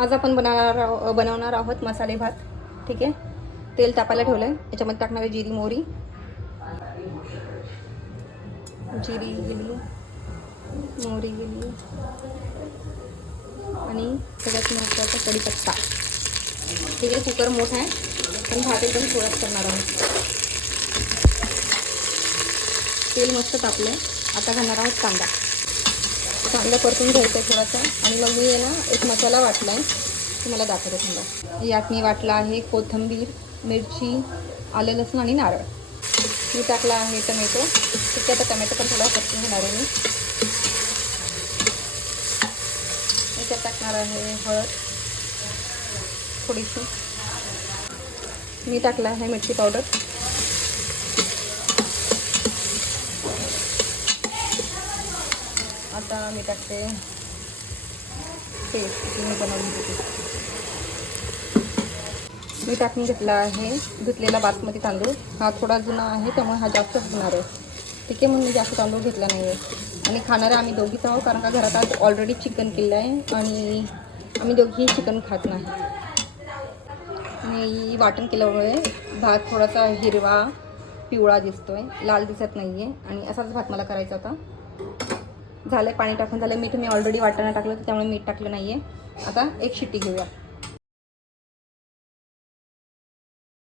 आज आपण बनवणार आहोत मसाले भात. ठीक आहे. तेल तापायला ठेवलं आहे. याच्यामध्ये टाकणार आहे जिरी मोहरी. जिरी गेली, मोहरी गेली आणि सगळ्यात महत्त्वाचा कढीपत्ता. ठीक आहे. कुकर मोठा आहे पण भात एकदम थोडाच करणार आहोत. तेल मस्त तापलं. आता घालणार आहोत कांदा. कांदा परतून घ्यायचा आहे थोडासा. आणि मग मी आहे ना एक मसाला वाटला आहे, तुम्हाला दाखवते थांबा. यात मी वाटला आहे कोथिंबीर, मिरची, आलं लसूण आणि नारळ. मी टाकला आहे टमॅटो. ठीक आहे. आता टमॅटो पण थोडा परतून घेणार आहे मी. याच्यात टाकणार आहे हळद थोडीशी. मी टाकला आहे मिरची पावडर. आता मी टाकते पेस्ट जी मी बनवली होती. मी टाकून घेतला आहे धुतलेला बासमती तांदूळ. हा थोडा जुना आहे त्यामुळे हा जास्त होणार आहे. ठीक आहे. म्हणून मी जास्त तांदूळ घेतला नाही आहे. आणि खाणारे आम्ही दोघीच आहोत कारण का घरात आज ऑलरेडी चिकन केलं आहे आणि आम्ही दोघीही चिकन खात नाही. आणि वाटण केल्यामुळे भात थोडासा हिरवा पिवळा दिसतो आहे, लाल दिसत नाही आहे. आणि असाच भात मला करायचा होता. झालं आहे. पाणी टाकून झालं. मीठ मी ऑलरेडी वाटणं टाकलं त्यामुळे मीठ टाकलं नाही आहे. आता एक शिट्टी घेऊया.